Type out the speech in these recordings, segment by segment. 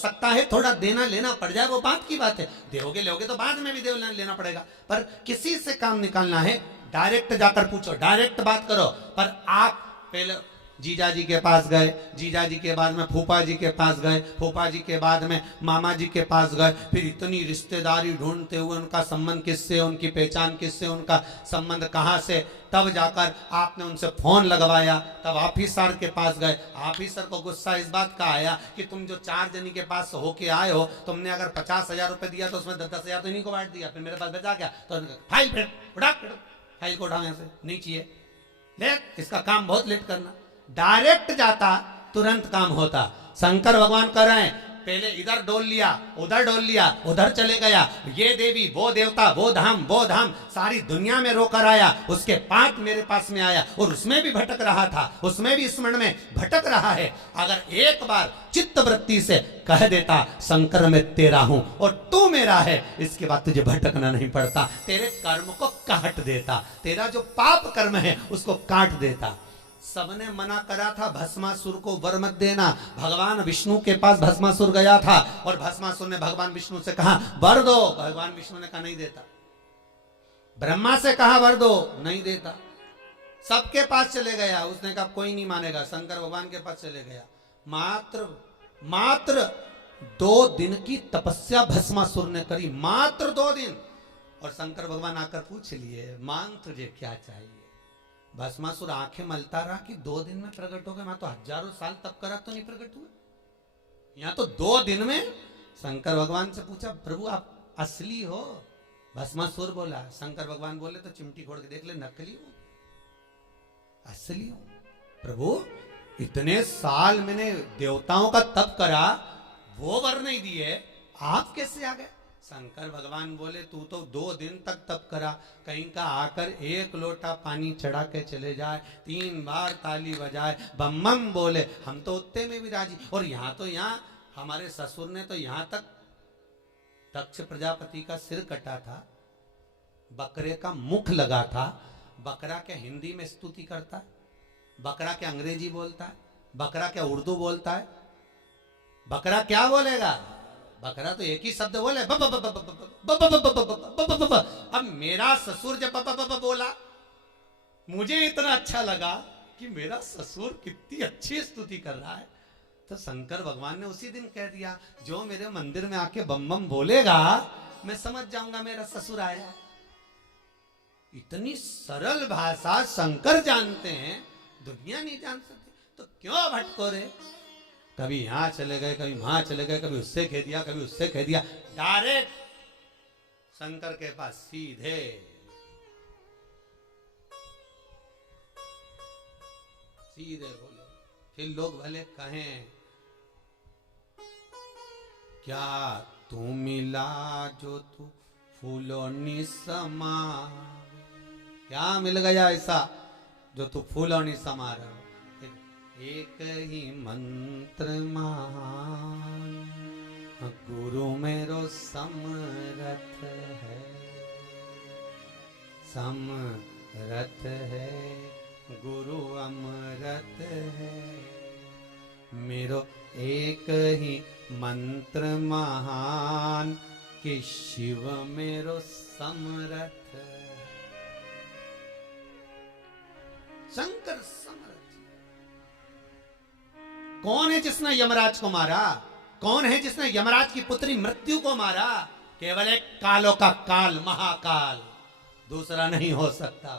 सकता है थोड़ा देना लेना पड़ जाए, वो बात की बात है, दोगे लोगे तो बाद में भी लेना पड़ेगा, पर किसी से काम निकालना है डायरेक्ट जाकर पूछो, डायरेक्ट बात करो। पर आप पहले जीजा जी के पास गए, जीजा जी के बाद में फूफा जी के पास गए, फूफा जी के बाद में मामा जी के पास गए, फिर इतनी रिश्तेदारी ढूंढते हुए उनका संबंध किससे, उनकी पहचान किससे, उनका संबंध कहाँ से, तब जाकर आपने उनसे फोन लगवाया, तब ऑफिसर के पास गए। ऑफिसर को गुस्सा इस बात का आया कि तुम जो 4 जनी के पास होके आए हो, तुमने अगर 50,000 रुपए दिया तो उसमें 10,000 तो इन्हीं को बांट दिया, फिर मेरे पास बचा क्या, तो फाइल फिर उठा, फाइल को उठाओ यहाँ से, नहीं चाहिए, ले इसका काम बहुत लेट करना। डायरेक्ट जाता तुरंत काम होता। शंकर भगवान कर रहे हैं, पहले इधर डोल लिया, उधर डोल लिया, उधर चले गया, ये देवी वो देवता वो धाम सारी दुनिया में रोकर आया, उसके बाद मेरे पास में आया और उसमें भी भटक रहा था, उसमें भी स्मरण में भटक रहा है। अगर एक बार चित्त वृत्ति से कह देता शंकर मैं तेरा हूं और तू मेरा है, इसके बाद तुझे भटकना नहीं पड़ता, तेरे कर्म को काट देता, तेरा जो पाप कर्म है उसको काट देता। सबने मना करा था भस्मासुर को वर मत देना, भगवान विष्णु के पास भस्मासुर गया था और भस्मासुर ने भगवान विष्णु से कहा वर दो, भगवान विष्णु ने कहा नहीं देता, ब्रह्मा से कहा वर दो, नहीं देता, सबके पास चले गया, उसने कहा कोई नहीं मानेगा, शंकर भगवान के पास चले गया। मात्र 2 दिन की तपस्या भस्मासुर ने करी, मात्र 2 दिन, और शंकर भगवान आकर पूछ लिए मांग तुझे क्या चाहिए। भस्मासुर आंखें मलता रहा कि 2 दिन में प्रकट हो गए, मैं तो हजारों साल तप करा तो नहीं प्रकट हुए, यहाँ तो 2 दिन में। शंकर भगवान से पूछा प्रभु आप असली हो, भस्मासुर बोला, शंकर भगवान बोले तो चिमटी खोड़ के देख ले, नकली हो असली हो। प्रभु इतने साल मैंने देवताओं का तप करा, वो वर नहीं दिए, आप कैसे आ गए। शंकर भगवान बोले तू तो 2 दिन तक तप करा, कहीं का आकर 1 लोटा पानी चढ़ा के चले जाए, 3 बार ताली बजाए, बम बम बोले, हम तो उतने में भी राजी। और यहाँ हमारे ससुर ने तो यहाँ तक दक्ष प्रजापति का सिर कटा था, बकरे का मुख लगा था। बकरा क्या हिंदी में स्तुति करता है, बकरा क्या अंग्रेजी बोलता है, बकरा क्या उर्दू बोलता है, बकरा क्या बोलेगा, बकरा तो एक ही शब्द बोले ब ब ब ब ब ब ब ब ब ब। अब मेरा ससुर जब ब ब ब बोला, मुझे इतना अच्छा लगा कि मेरा ससुर कितनी अच्छी स्तुति कर रहा है, तो शंकर भगवान ने उसी दिन कह दिया जो मेरे मंदिर में आके बम बम बोलेगा मैं समझ जाऊंगा मेरा ससुर आया। इतनी सरल भाषा शंकर जानते हैं, दुनिया नहीं जान सकती, तो क्यों भटको रे। कभी यहां चले गए, कभी वहां चले गए, कभी उससे कह दिया, कभी उससे कह दिया, डायरेक्ट शंकर के पास सीधे। सीधे बोलो, फिर लोग भले कहें क्या तू मिला जो तू फूलों नि समा, क्या मिल गया ऐसा जो तू फूलों नि समा रहा। एक ही मंत्र महान गुरु मेरो समरथ है, समरथ है गुरु अमरत है, मेरो एक ही मंत्र महान कि शिव मेरो समरथ। शंकर समरथ। कौन है जिसने यमराज को मारा, कौन है जिसने यमराज की पुत्री मृत्यु को मारा। केवल एक कालों का काल, महाकाल, दूसरा नहीं हो सकता।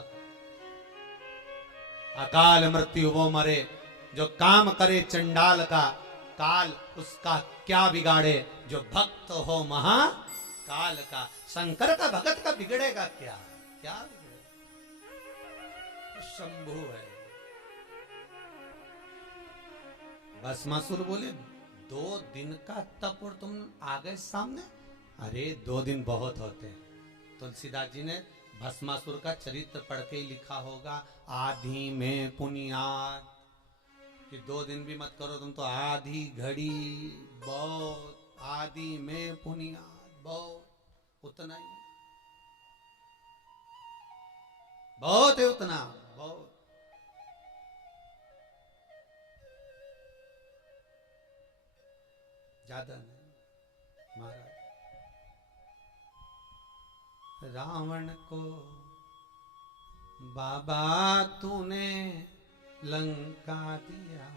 अकाल मृत्यु वो मरे जो काम करे चंडाल का, काल उसका क्या बिगाड़े जो भक्त हो महाकाल का। शंकर का भगत का बिगड़ेगा क्या, क्या बिगड़ेगा, शंभु है। भस्मासुर बोले 2 दिन का तप और तुम आ गए सामने। अरे 2 दिन बहुत होते हैं। तुलसीदास जी ने भस्मासुर का चरित्र पढ़ के ही लिखा होगा, आधी में पुनियाद, कि 2 दिन भी मत करो तुम तो, आधी घड़ी बहुत, आधी में पुनियाद बहुत, उतना ही बहुत है, उतना बहुत। ज्यादा नहीं। महाराज रावण को बाबा तूने लंका दिया,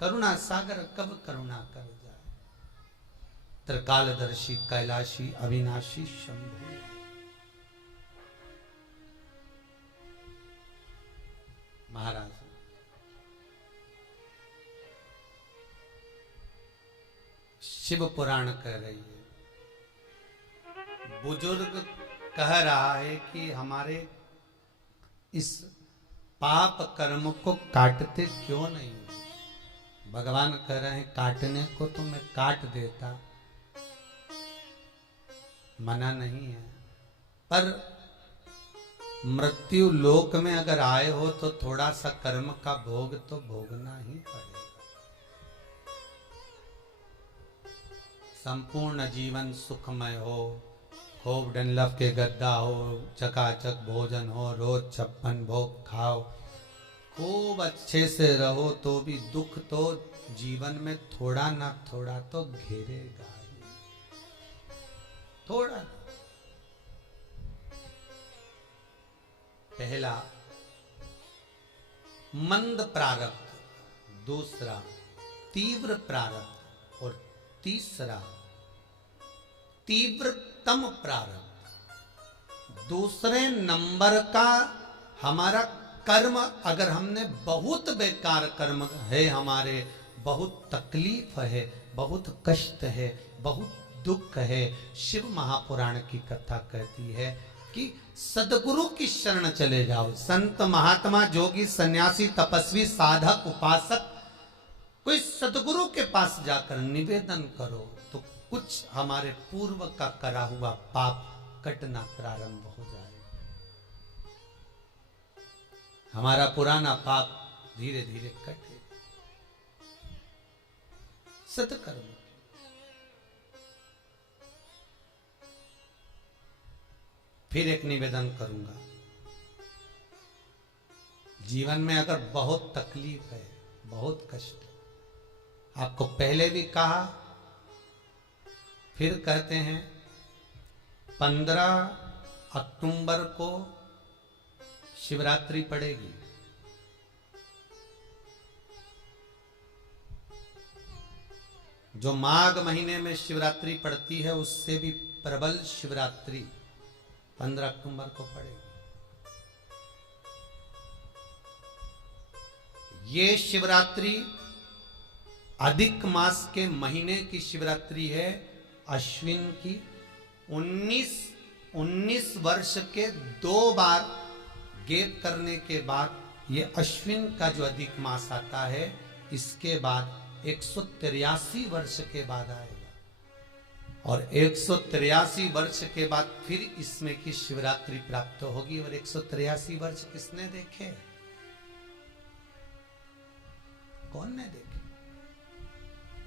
करुणा सागर कब करुणा कर जाए, त्रिकालदर्शी कैलाशी अविनाशी शंभु। महाराज शिव पुराण कह रही है, बुजुर्ग कह रहा है कि हमारे इस पाप कर्म को काटते क्यों नहीं। भगवान कह रहे हैं काटने को तो मैं काट देता, मना नहीं है, पर मृत्यु लोक में अगर आए हो तो थोड़ा सा कर्म का भोग तो भोगना ही पड़ेगा। संपूर्ण जीवन सुखमय हो, खूब डनलफ के गद्दा हो, चकाचक भोजन हो, रोज 56 भोग खाओ, खूब अच्छे से रहो, तो भी दुख तो जीवन में थोड़ा ना थोड़ा तो घेरेगा ही। थोड़ा ना। पहला मंद प्रारब्ध, दूसरा तीव्र प्रारब्ध और तीसरा तीव्रतम प्रारब्ध। दूसरे नंबर का हमारा कर्म, अगर हमने बहुत बेकार कर्म है, हमारे बहुत तकलीफ है, बहुत कष्ट है, बहुत दुख है, शिव महापुराण की कथा कहती है कि सदगुरु की शरण चले जाओ। संत महात्मा जोगी सन्यासी तपस्वी साधक उपासक कोई सदगुरु के पास जाकर निवेदन करो तो कुछ हमारे पूर्व का करा हुआ पाप कटना प्रारंभ हो जाएगा। हमारा पुराना पाप धीरे धीरे कटे। सत्कर्म। फिर एक निवेदन करूंगा, जीवन में अगर बहुत तकलीफ है, बहुत कष्ट है, आपको पहले भी कहा फिर कहते हैं, 15 अक्टूबर को शिवरात्रि पड़ेगी। जो माघ महीने में शिवरात्रि पड़ती है उससे भी प्रबल शिवरात्रि 15 अक्टूबर को पड़ेगी। ये शिवरात्रि अधिक मास के महीने की शिवरात्रि है, अश्विन की। 19 वर्ष के 2 बार गैप करने के बाद ये अश्विन का जो अधिक मास आता है, इसके बाद 183 वर्ष के बाद आएगा और 183 वर्ष के बाद फिर इसमें की शिवरात्रि प्राप्त होगी। और 183 वर्ष किसने देखे? कौन ने देखे?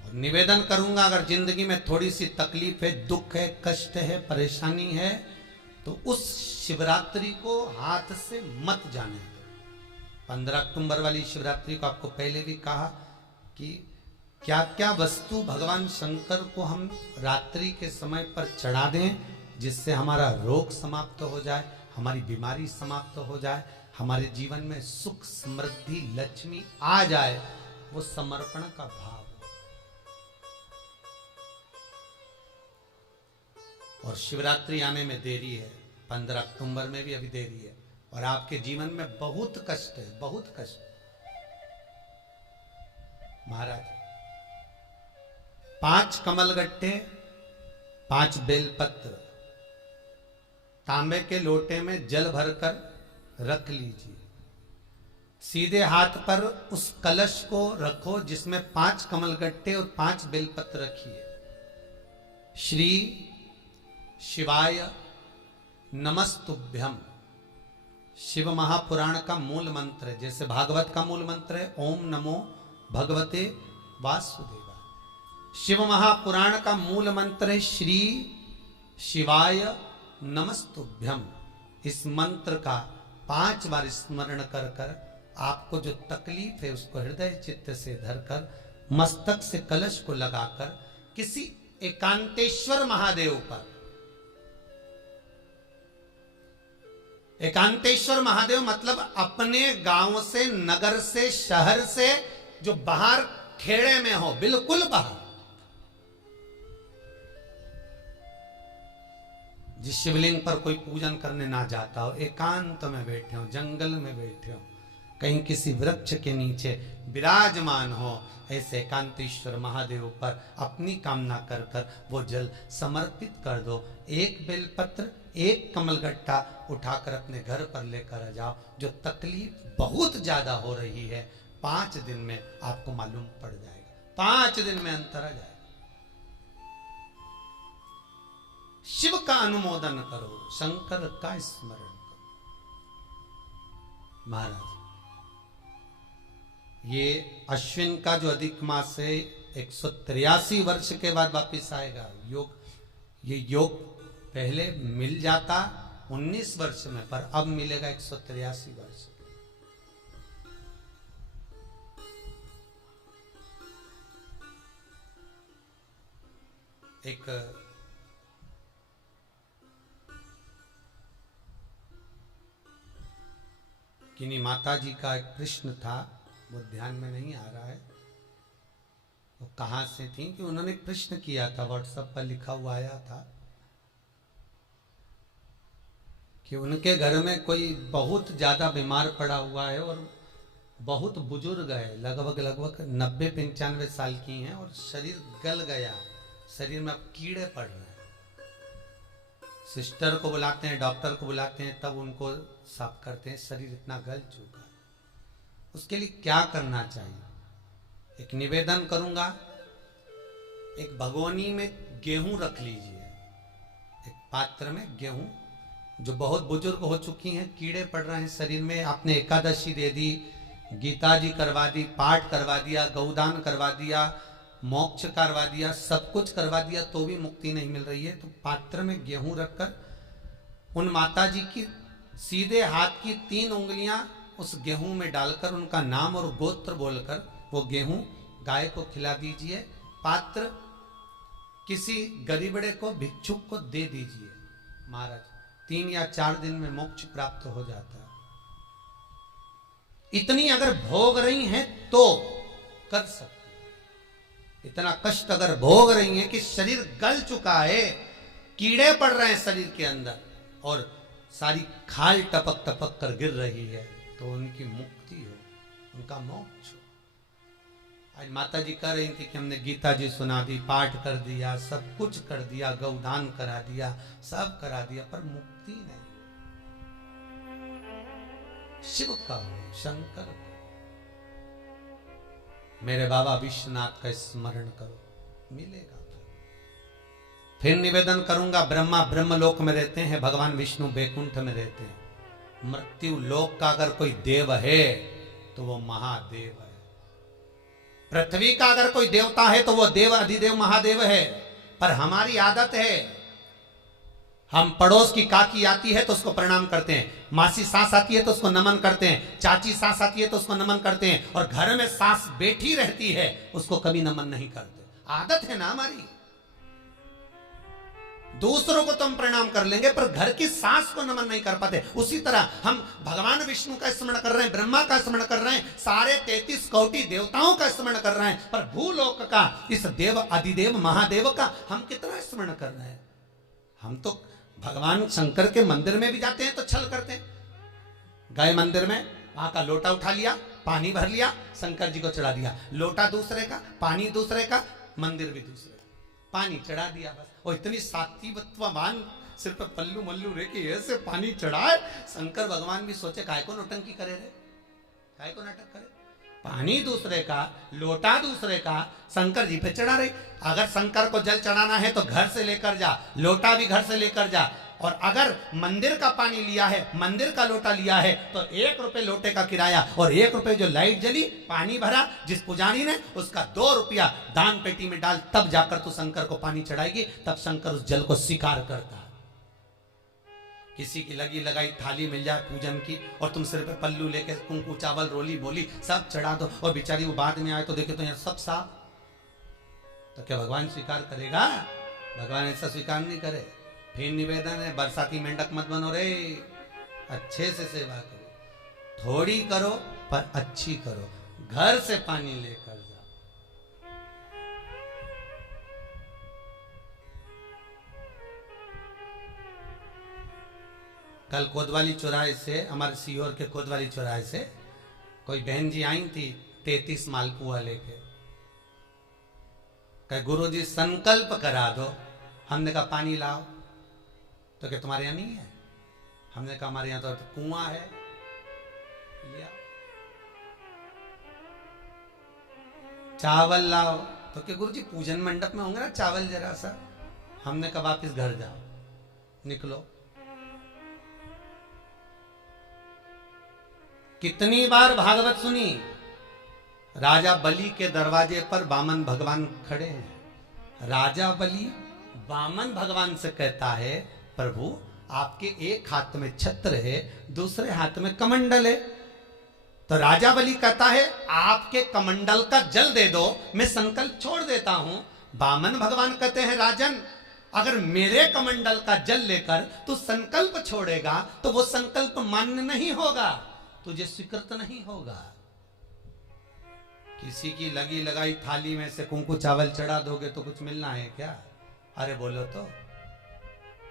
और निवेदन करूंगा, अगर जिंदगी में थोड़ी सी तकलीफ है, दुख है, कष्ट है, परेशानी है, तो उस शिवरात्रि को हाथ से मत जाने दो। 15 अक्टूबर वाली शिवरात्रि को आपको पहले भी कहा कि क्या क्या वस्तु भगवान शंकर को हम रात्रि के समय पर चढ़ा दें, जिससे हमारा रोग समाप्त हो जाए, हमारी बीमारी समाप्त हो जाए, हमारे जीवन में सुख समृद्धि लक्ष्मी आ जाए। वो समर्पण का भाव। और शिवरात्रि आने में देरी है, 15 अक्टूबर में भी अभी देरी है, और आपके जीवन में बहुत कष्ट है, बहुत कष्ट। महाराज 5 कमलगट्टे, 5 बेलपत्र तांबे के लोटे में जल भरकर रख लीजिए। सीधे हाथ पर उस कलश को रखो जिसमें 5 कमलगट्टे और 5 बेलपत्र रखिए। श्री शिवाय नमस्तुभ्यम शिव महापुराण का मूल मंत्र है, जैसे भागवत का मूल मंत्र है ओम नमो भगवते वासुदेवाय। शिव महापुराण का मूल मंत्र है श्री शिवाय नमस्तुभ्यम। इस मंत्र का 5 बार स्मरण कर कर आपको जो तकलीफ है उसको हृदय चित्त से धरकर मस्तक से कलश को लगाकर किसी एकांतेश्वर महादेव पर, एकांतेश्वर महादेव मतलब अपने गांव से, नगर से, शहर से जो बाहर खेड़े में हो, बिल्कुल बाहर, जिस शिवलिंग पर कोई पूजन करने ना जाता हो, एकांत में बैठे हो, जंगल में बैठे हो, कहीं किसी वृक्ष के नीचे विराजमान हो, ऐसे एकांतेश्वर महादेव पर अपनी कामना कर कर वो जल समर्पित कर दो। एक बेलपत्र, एक कमलगट्टा उठाकर अपने घर पर लेकर आ जाओ। जो तकलीफ बहुत ज्यादा हो रही है 5 दिन में आपको मालूम पड़ जाएगा, 5 दिन में अंतर आ जाएगा। शिव का अनुमोदन करो, शंकर का स्मरण करो। महाराज, ये अश्विन का जो अधिक मास है 183 वर्ष के बाद वापिस आएगा। योग, ये योग पहले मिल जाता 19 वर्ष में, पर अब मिलेगा 183 वर्ष। एक किन्हीं माता जी का एक प्रश्न था, वो ध्यान में नहीं आ रहा है वो कहां से थी, कि उन्होंने एक प्रश्न किया था, व्हाट्सएप पर लिखा हुआ आया था कि उनके घर में कोई बहुत ज्यादा बीमार पड़ा हुआ है और बहुत बुजुर्ग है, लगभग 90-95 साल की हैं और शरीर गल गया, शरीर में अब कीड़े पड़ रहे हैं। सिस्टर को बुलाते हैं, डॉक्टर को बुलाते हैं, तब उनको साफ करते हैं, शरीर इतना गल चुका है। उसके लिए क्या करना चाहिए? एक निवेदन करूंगा, एक भगोनी में गेहूं रख लीजिए, एक पात्र में गेहूं, जो बहुत बुजुर्ग हो चुकी हैं, कीड़े पड़ रहे हैं शरीर में, आपने एकादशी दे दी, गीता जी करवा दी, पाठ करवा दिया, गौदान करवा दिया, मोक्ष करवा दिया, सब कुछ करवा दिया, तो भी मुक्ति नहीं मिल रही है, तो पात्र में गेहूं रखकर उन माता जी की सीधे हाथ की 3 उंगलियां उस गेहूं में डालकर उनका नाम और गोत्र बोलकर वो गेहूं गाय को खिला दीजिए। पात्र किसी गरीबड़े को, भिक्षुक को दे दीजिए। महाराज, 3 या 4 दिन में मोक्ष प्राप्त हो जाता है। इतनी अगर भोग रही हैं तो कर सकते, इतना कष्ट अगर भोग रही हैं कि शरीर गल चुका है, कीड़े पड़ रहे हैं शरीर के अंदर और सारी खाल टपक टपक कर गिर रही है, तो उनकी मुक्ति हो, उनका मोक्ष हो। आज माता जी कह रही थी कि हमने गीता जी सुना दी, पाठ कर दिया, सब कुछ कर दिया, गौदान करा दिया, सब करा दिया, पर मुक्ति नहीं। शिव का हो, शंकर का, मेरे बाबा विश्वनाथ का स्मरण करो, मिलेगा। फिर निवेदन करूंगा, ब्रह्मा ब्रह्मलोक में रहते हैं, भगवान विष्णु बैकुंठ में रहते हैं। मृत्यु लोक का अगर कोई देव है तो वो महादेव है। पृथ्वी का अगर कोई देवता है तो वो देव अधिदेव महादेव है। पर हमारी आदत है, हम पड़ोस की काकी आती है तो उसको प्रणाम करते हैं, मासी सास आती है तो उसको नमन करते हैं, चाची सास आती है तो उसको नमन करते हैं, और घर में सास बैठी रहती है उसको कभी नमन नहीं करते। आदत है ना हमारी। दूसरों को तो हम प्रणाम कर लेंगे पर घर की सास को नमन नहीं कर पाते। उसी तरह हम भगवान विष्णु का स्मरण कर रहे हैं, ब्रह्मा का स्मरण कर रहे हैं, सारे 33 कोटि देवताओं का स्मरण कर रहे हैं, पर भूलोक का इस देव अधिदेव महादेव का हम कितना स्मरण कर रहे हैं। हम तो भगवान शंकर के मंदिर में भी जाते हैं तो छल करते हैं, गए मंदिर में, वहां का लोटा उठा लिया, पानी भर लिया, शंकर जी को चढ़ा दिया, लोटा दूसरे का, पानी दूसरे का, मंदिर भी दूसरे का, पानी चढ़ा दिया बस। और इतनी सात्विकवान सिर पे पल्लू मल्लू रे कि ऐसे पानी चढ़ाए, शंकर भगवान भी सोचे काय को नौटंकी करे रे, काय को नाटक करे। पानी दूसरे का, लोटा दूसरे का, शंकर जी पे चढ़ा रहे। अगर शंकर को जल चढ़ाना है तो घर से लेकर जा, लोटा भी घर से लेकर जा, और अगर मंदिर का पानी लिया है, मंदिर का लोटा लिया है तो 1 रुपए लोटे का किराया, और 1 रुपए जो लाइट जली, पानी भरा जिस पुजारी ने, उसका 2 रुपया दान पेटी में डाल, तब जाकर तू शंकर को पानी चढ़ाएगी, तब शंकर उस जल को स्वीकार करता। किसी की लगी लगाई थाली मिल जाए पूजन की और तुम सिर पे पल्लू लेके कुंकू चावल रोली बोली सब चढ़ा दो और बेचारी वो बाद में आए तो देखे तो यहाँ सब साफ, तो क्या भगवान स्वीकार करेगा? भगवान ऐसा स्वीकार नहीं करे। फिर निवेदन है, बरसाती मेंढक मत बनो रे, अच्छे से सेवा करो, थोड़ी करो पर अच्छी करो, घर से पानी लेकर जाओ। कल कोतवाली चौराहे से, हमारे सीहोर के कोतवाली चौराहे से कोई बहन जी आई थी 33 मालपुआ लेके, कहे गुरु जी संकल्प करा दो। हमने कहा पानी लाओ, तो क्या तुम्हारे यहाँ नहीं है? हमने कहा हमारे यहाँ तो कुआं है, लिया। चावल लाओ, तो क्या गुरु जी पूजन मंडप में होंगे ना चावल जरा सा। हमने कहा वापिस घर जाओ, निकलो। कितनी बार भागवत सुनी, राजा बलि के दरवाजे पर वामन भगवान खड़े हैं। राजा बलि वामन भगवान से कहता है प्रभु आपके एक हाथ में छत्र है, दूसरे हाथ में कमंडल है। तो राजा बलि कहता है आपके कमंडल का जल दे दो, मैं संकल्प छोड़ देता हूं। वामन भगवान कहते हैं राजन अगर मेरे कमंडल का जल लेकर तू संकल्प छोड़ेगा तो वो संकल्प मान्य नहीं होगा, तुझे स्वीकृत नहीं होगा। किसी की लगी लगाई थाली में से कुंकू चावल चढ़ा दोगे तो कुछ मिलना है क्या? अरे बोलो तो।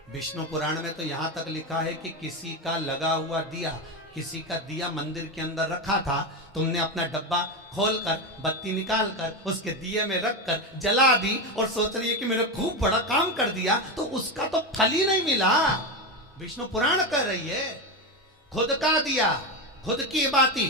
विष्णु पुराण में तो यहां तक लिखा है कि किसी का लगा हुआ दिया, किसी का दिया मंदिर के अंदर रखा था, तुमने अपना डब्बा खोलकर बत्ती निकालकर उसके दिए में रखकर जला दी और सोच रही है कि मैंने खूब बड़ा काम कर दिया, तो उसका तो फल ही नहीं मिला। विष्णु पुराण कह रही है खुद का दिया, खुद की बाती,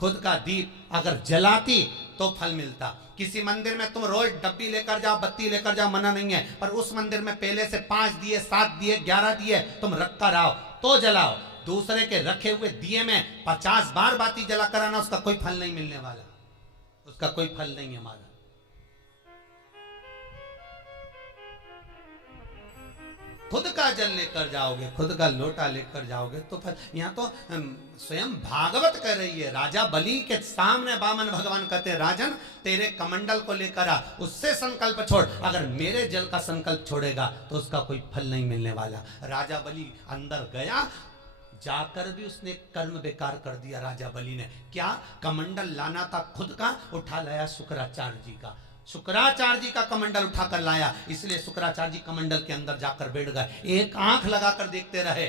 खुद का दीप अगर जलाती तो फल मिलता। किसी मंदिर में तुम रोज डब्बी लेकर जाओ, बत्ती लेकर जाओ, मना नहीं है, पर उस मंदिर में पहले से 5 दिए, 7 दिए, 11 दिए तुम रख कर आओ तो जलाओ। दूसरे के रखे हुए दिए में 50 बार बाती जला कर आना, उसका कोई फल नहीं मिलने वाला, उसका कोई फल नहीं है हमारा। खुद का जल लेकर जाओगे, खुद का लोटा लेकर जाओगे तो फल। यहाँ तो स्वयं भागवत कर रही है, राजा बलि के सामने वामन भगवान कहते हैं राजन तेरे कमंडल को लेकर आ, उससे संकल्प छोड़, अगर मेरे जल का संकल्प छोड़ेगा तो उसका कोई फल नहीं मिलने वाला। राजा बलि अंदर गया, जाकर भी उसने कर्म बेकार कर दिया। राजा बलि ने क्या, कमंडल लाना था खुद का, उठा लाया शुक्राचार्य जी का, शुक्राचार्य जी का कमंडल उठाकर लाया, इसलिए शुक्राचार्य जी कमंडल के अंदर जाकर बैठ गए, एक आंख लगाकर देखते रहे,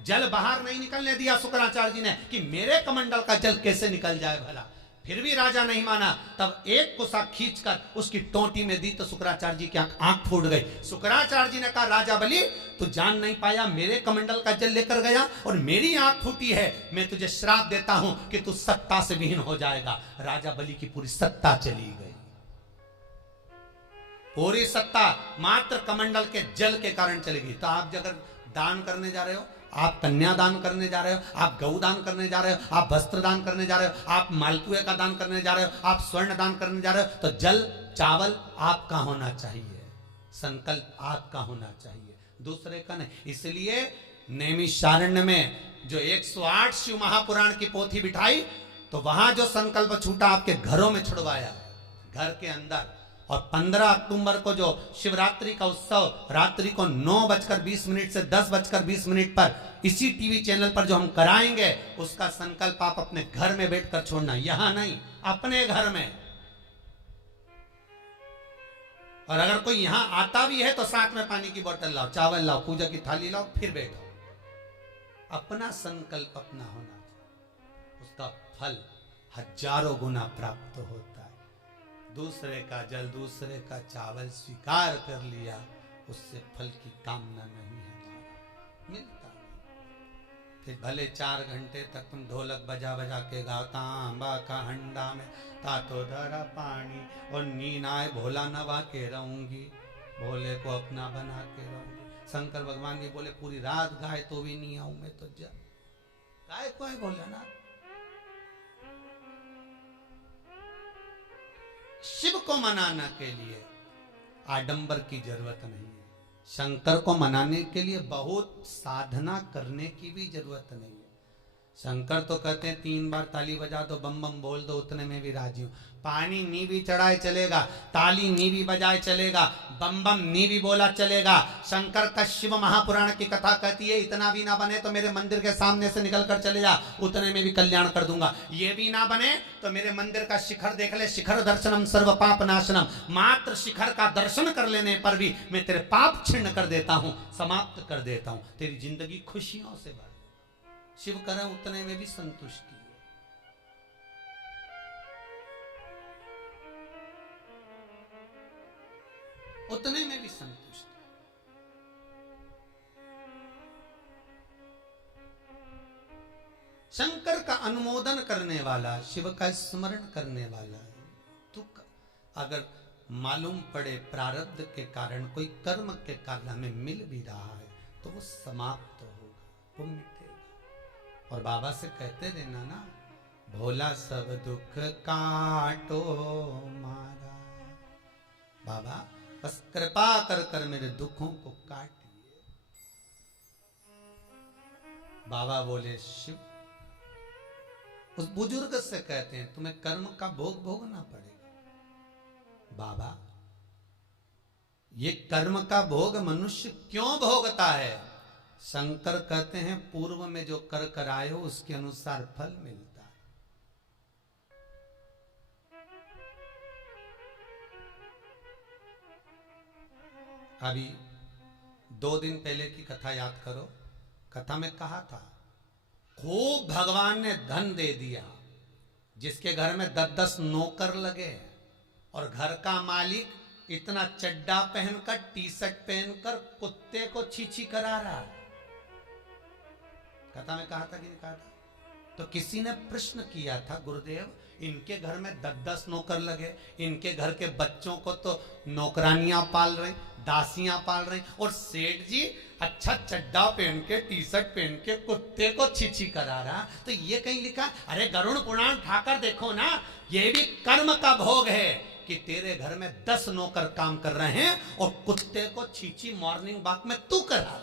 जल बाहर नहीं निकलने दिया शुक्राचार्य जी ने कि मेरे कमंडल का जल कैसे निकल जाए भला। फिर भी राजा नहीं माना, तब एक कुसा खींचकर उसकी टोंटी में दी तो शुक्राचार्य जी की आंख फूट गई। शुक्राचार्य जी ने कहा राजा बलि तू जान नहीं पाया, मेरे कमंडल का जल लेकर गया और मेरी आंख फूटी है, मैं तुझे श्राप देता हूं कि तू सत्ता से विहीन हो जाएगा। राजा बलि की पूरी सत्ता चली गई, पूरी सत्ता मात्र कमंडल के जल के कारण चलेगी। तो आप अगर दान करने जा रहे हो, आप कन्यादान करने जा रहे हो, आप गौ दान करने जा रहे हो, आप वस्त्र दान करने जा रहे हो, आप मालपुए का दान करने जा रहे हो, आप स्वर्ण दान करने जा रहे हो, तो जल चावल आपका होना चाहिए, संकल्प आपका होना चाहिए, दूसरे का नहीं। इसलिए नैमिषारण्य में जो 108 शिव महापुराण की पोथी बिठाई तो वहां जो संकल्प छूटा आपके घरों में छुड़वाया, घर के अंदर। और 15 अक्टूबर को जो शिवरात्रि का उत्सव रात्रि को 9:20 से 10:20 पर इसी टीवी चैनल पर जो हम कराएंगे, उसका संकल्प आप अपने घर में बैठकर छोड़ना, यहां नहीं, अपने घर में। और अगर कोई यहां आता भी है तो साथ में पानी की बोतल लाओ, चावल लाओ, पूजा की थाली लाओ, फिर बैठो। अपना संकल्प अपना होना, उसका फल हजारों गुना प्राप्त होता है। दूसरे का जल, दूसरे का चावल स्वीकार कर लिया, उससे फल की कामना नहीं है, मिलता नहीं। फिर भले 4 घंटे तक तुम ढोलक बजा बजा के गाओ, तांबा का हंडा में तातो धरा पानी, और नींद आए भोला नवा के रहूंगी, भोले को अपना बना के रहूंगी। शंकर भगवान भी बोले पूरी रात गाए तो भी नहीं आऊं मैं, तो जा गाय को है भोलेनाथ। शिव को मनाने के लिए आडंबर की जरूरत नहीं है, शंकर को मनाने के लिए बहुत साधना करने की भी जरूरत नहीं है। शंकर तो कहते हैं 3 बार ताली बजा दो, बम बम बोल दो, उतने में भी राजी हूं। पानी नी भी चढ़ाए चलेगा, ताली नी भी बजाए चलेगा, बम बम नी भी बोला चलेगा। शंकर का शिव महापुराण की कथा कहती है इतना भी ना बने तो मेरे मंदिर के सामने से निकल कर चले जा, उतने में भी कल्याण कर दूंगा। ये भी ना बने तो मेरे मंदिर का शिखर देख ले, शिखर दर्शनम सर्व पाप नाशनम। मात्र शिखर का दर्शन कर लेने पर भी मैं तेरे पाप छिन्न कर देता हूं, समाप्त कर देता हूं, तेरी जिंदगी खुशियों से भर। शिव करें उतने में भी संतुष्टि है। उतने में भी संतुष्टि। शंकर का अनुमोदन करने वाला, शिव का स्मरण करने वाला है। तो अगर मालूम पड़े प्रारब्ध के कारण कोई कर्म के कारण हमें मिल भी रहा है तो वो समाप्त होगा, वो मिटेगा। और बाबा से कहते रहना ना, भोला सब दुख काटो मारा, बाबा बस कृपा कर कर मेरे दुखों को काटिए। बाबा बोले शिव उस बुजुर्ग से कहते हैं तुम्हें कर्म का भोग भोगना पड़ेगा। बाबा ये कर्म का भोग मनुष्य क्यों भोगता है? शंकर कहते हैं पूर्व में जो कर कराए हो उसके अनुसार फल मिलता है। अभी 2 दिन पहले की कथा याद करो। कथा में कहा था खूब भगवान ने धन दे दिया, जिसके घर में 10-10 नौकर लगे और घर का मालिक इतना चड्डा पहनकर, टी शर्ट पहनकर कुत्ते को छीछी करा रहा है। कथा में कहा था कि नहीं कहा था? तो किसी ने प्रश्न किया था, गुरुदेव इनके घर में 10-10 नौकर लगे, इनके घर के बच्चों को तो नौकरानियां पाल रही, दासियां पाल रही, और सेठ जी अच्छा चड्डा पहन के, टी शर्ट पहन के कुत्ते को छीछी करा रहा। तो ये कहीं लिखा, अरे गरुड़ पुराण उठाकर देखो ना, ये भी कर्म का भोग है कि तेरे घर में 10 नौकर काम कर रहे हैं और कुत्ते को छीछी मॉर्निंग वॉक में तू करा रहा है।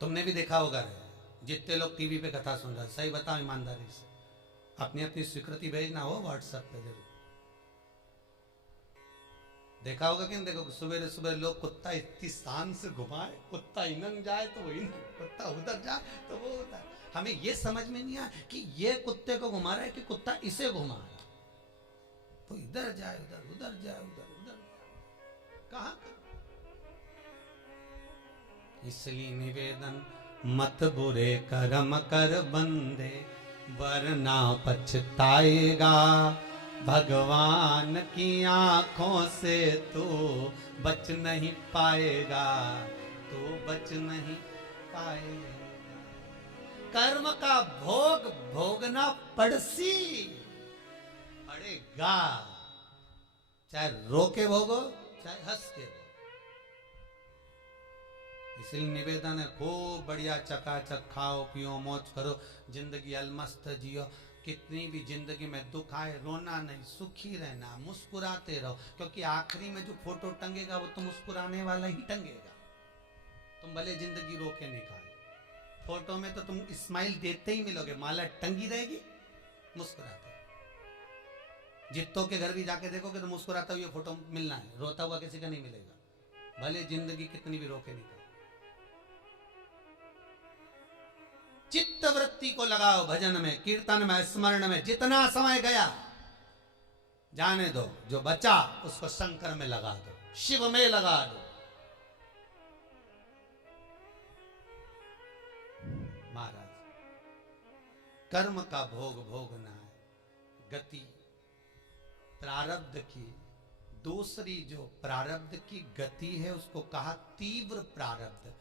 तुमने भी देखा होगा, जितने लोग टीवी पे कथा सुन रहे हैं, सही बताओ ईमानदारी से, अपनी अपनी स्वीकृति भेजना हो व्हाट्सएप पे जरूर। देखा होगा कि नहीं देखो, सुबह सुबह लोग कुत्ता इतनी शान से घुमाए, कुत्ता इनंग जाए तो वो इनंग, कुत्ता उधर जाए तो वो उधर। हमें ये समझ में नहीं आया कि ये कुत्ते को घुमा रहा है कि कुत्ता इसे घुमा रहा है। तो इधर जाए उधर, उधर जाए उधर, उधर कहां कर। इसलिए निवेदन मत बुरे कर्म कर बंदे, वरना पछताएगा। भगवान की आंखों से तू बच नहीं पाएगा, तू बच नहीं पाएगा। कर्म का भोग भोगना पड़सी पड़ेगा, चाहे रो के भोगो चाहे हंस के भोगो। इसलिए निवेदन है खूब बढ़िया चकाचक खाओ पियो मौज करो, जिंदगी अलमस्त जियो। कितनी भी जिंदगी में दुख आए रोना नहीं, सुखी रहना, मुस्कुराते रहो, क्योंकि आखिरी में जो फोटो टंगेगा वो तो मुस्कुराने वाला ही टंगेगा। तुम भले जिंदगी रो के निकाल, फोटो में तो तुम स्माइल देते ही मिलोगे, माला टंगी रहेगी मुस्कुराते। जित्तों के घर भी जाके देखोगे तो मुस्कुराता हुआ फोटो मिलना है, रोता हुआ किसी का नहीं मिलेगा, भले जिंदगी कितनी भी रो के निकाल। चित्त वृत्ति को लगाओ भजन में, कीर्तन में, स्मरण में। जितना समय गया जाने दो, जो बचा उसको शंकर में लगा दो, शिव में लगा दो। महाराज कर्म का भोग भोगना है, गति प्रारब्ध की। दूसरी जो प्रारब्ध की गति है उसको कहा तीव्र प्रारब्ध।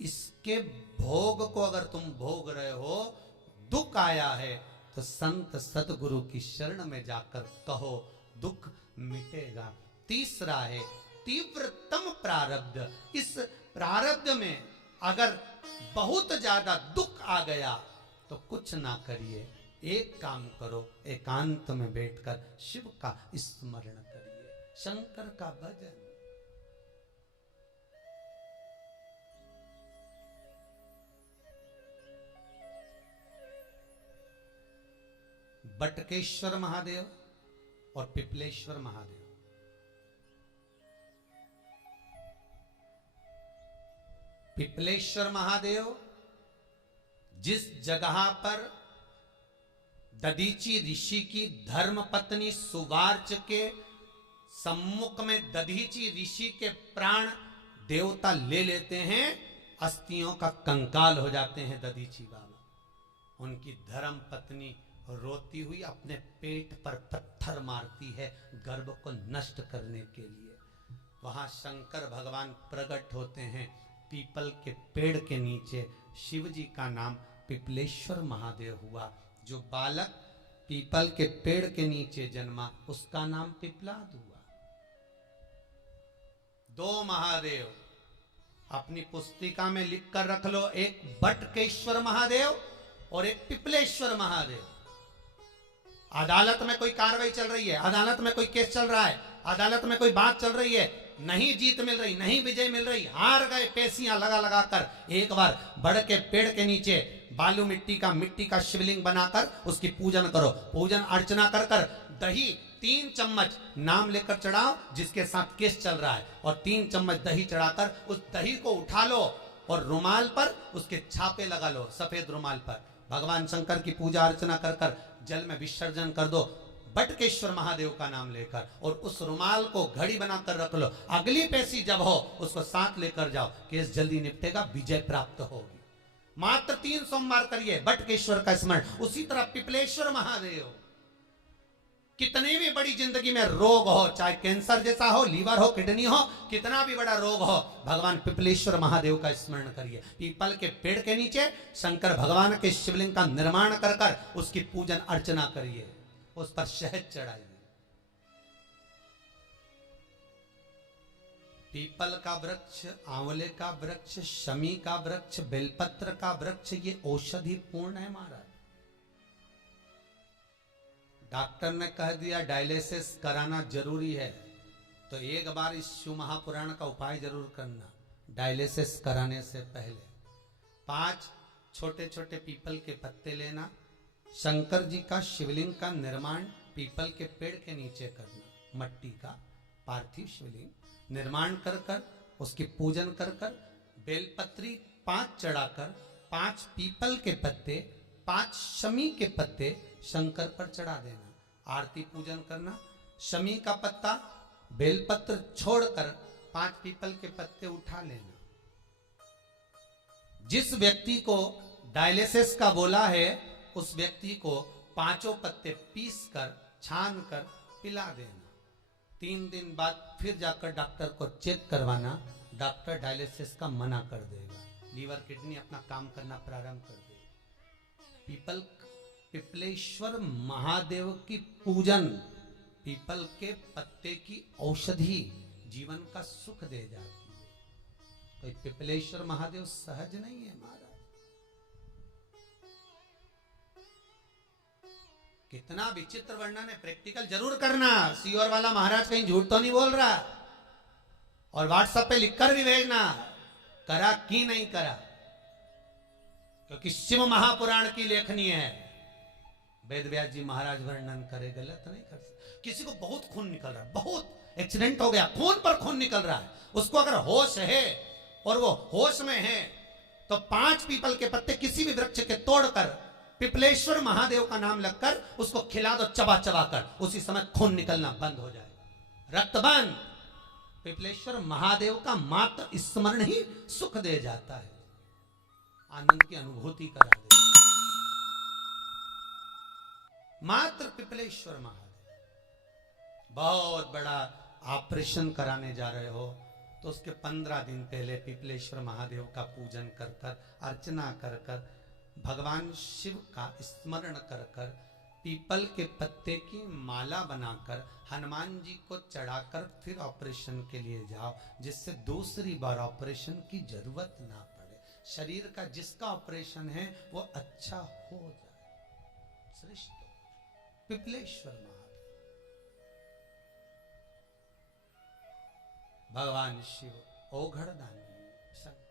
इसके भोग को अगर तुम भोग रहे हो, दुख आया है तो संत सतगुरु की शरण में जाकर कहो, दुख मिटेगा। तीसरा है तीव्रतम प्रारब्ध। इस प्रारब्ध में अगर बहुत ज्यादा दुख आ गया तो कुछ ना करिए, एक काम करो, एकांत में बैठकर शिव का स्मरण करिए। शंकर का भजन। बटकेश्वर महादेव और पिपलेश्वर महादेव, पिपलेश्वर महादेव जिस जगह पर दधीची ऋषि की धर्म पत्नी सुवार्च के सम्मुख में दधीची ऋषि के प्राण देवता ले लेते हैं, अस्थियों का कंकाल हो जाते हैं दधीची बाबा। उनकी धर्म पत्नी रोती हुई अपने पेट पर पत्थर मारती है गर्भ को नष्ट करने के लिए। वहां शंकर भगवान प्रकट होते हैं पीपल के पेड़ के नीचे। शिव जी का नाम पिपलेश्वर महादेव हुआ। जो बालक पीपल के पेड़ के नीचे जन्मा उसका नाम पिपलाद हुआ। दो महादेव अपनी पुस्तिका में लिख कर रख लो, एक बटकेश्वर महादेव और एक पिपलेश्वर महादेव। अदालत में कोई कार्रवाई चल रही है, अदालत में कोई केस चल रहा है, अदालत में कोई बात चल रही है, नहीं जीत मिल रही, नहीं विजय मिल रही, हार गए, पेशियां लगा लगा कर एक बार बड़ के पेड़ के नीचे बालू मिट्टी का शिवलिंग बनाकर उसकी पूजन करो। पूजन अर्चना कर कर दही 3 चम्मच नाम लेकर चढ़ाओ जिसके साथ केस चल रहा है, और 3 चम्मच दही चढ़ाकर उस दही को उठा लो और रुमाल पर उसके छापे लगा लो, सफेद रुमाल पर। भगवान शंकर की पूजा अर्चना कर कर जल में विसर्जन कर दो बटकेश्वर महादेव का नाम लेकर, और उस रुमाल को घड़ी बनाकर रख लो। अगली पेशी जब हो उसको साथ लेकर जाओ, केस जल्दी निपटेगा, विजय प्राप्त होगी। मात्र 3 सोमवार करिए बटकेश्वर का स्मरण। उसी तरह पिपलेश्वर महादेव, कितनी भी बड़ी जिंदगी में रोग हो, चाहे कैंसर जैसा हो, लीवर हो, किडनी हो, कितना भी बड़ा रोग हो, भगवान पिपलेश्वर महादेव का स्मरण करिए। पीपल के पेड़ के नीचे शंकर भगवान के शिवलिंग का निर्माण कर कर उसकी पूजन अर्चना करिए, उस पर शहद चढ़ाइए। पीपल का वृक्ष, आंवले का वृक्ष, शमी का वृक्ष, बेलपत्र का वृक्ष, ये औषधि पूर्ण है महाराज। डॉक्टर ने कह दिया डायलिसिस कराना जरूरी है, तो एक बार इस शिव महापुराण का उपाय जरूर करना। डायलिसिस कराने से पहले 5 छोटे छोटे पीपल के पत्ते लेना, शंकर जी का शिवलिंग का निर्माण पीपल के पेड़ के नीचे करना। मट्टी का पार्थिव शिवलिंग निर्माण कर कर उसकी पूजन कर कर बेलपत्री 5 चढ़ाकर 5 पीपल के पत्ते, 5 शमी के पत्ते शंकर पर चढ़ा देना। आरती पूजन करना, शमी का पत्ता बेलपत्र छोड़कर 5 पीपल के पत्ते उठा लेना। जिस व्यक्ति को डायलिसिस का बोला है उस व्यक्ति को 5 पत्ते पीस कर छान कर पिला देना। 3 दिन बाद फिर जाकर डॉक्टर को चेक करवाना, डॉक्टर डायलिसिस का मना कर देगा, लीवर किडनी अपना काम करना प्रारंभ कर देगा। पिपलेश्वर महादेव की पूजन, पीपल के पत्ते की औषधि जीवन का सुख दे जाती है। तो पिपलेश्वर महादेव सहज नहीं है महाराज। कितना विचित्र वर्णन है, प्रैक्टिकल जरूर करना। सीओर वाला महाराज कहीं झूठ तो नहीं बोल रहा, और व्हाट्सएप पे लिखकर भी भेजना करा कि नहीं करा, क्योंकि शिव महापुराण की लेखनी है। वेद व्यास जी महाराज वर्णन करे, गलत नहीं कर सकते। किसी को बहुत खून निकल रहा है, बहुत एक्सीडेंट हो गया, खून पर खून निकल रहा है, उसको अगर होश है और वो होश में है तो 5 पीपल के पत्ते किसी भी वृक्ष के तोड़कर पिपलेश्वर महादेव का नाम लगकर उसको खिला दो, चबा चबा कर, उसी समय खून निकलना बंद हो जाएगा, रक्त बंद। पिपलेश्वर महादेव का मात्र स्मरण ही सुख दे जाता है, आनंद की अनुभूति करा दे। मात्र पिपलेश्वर महादेव। बहुत बड़ा ऑपरेशन कराने जा रहे हो तो उसके 15 दिन पहले पिपलेश्वर महादेव का पूजन कर कर, अर्चना कर कर, भगवान शिव का स्मरण कर कर, पीपल के पत्ते की माला बनाकर हनुमान जी को चढ़ाकर फिर ऑपरेशन के लिए जाओ, जिससे दूसरी बार ऑपरेशन की जरूरत ना पड़े। शरीर का जिसका ऑपरेशन है वो अच्छा हो जाए। श्रेष्ठ पिपलेश्वर महादेव। भगवान शिव ओघड़ दानी शंकर।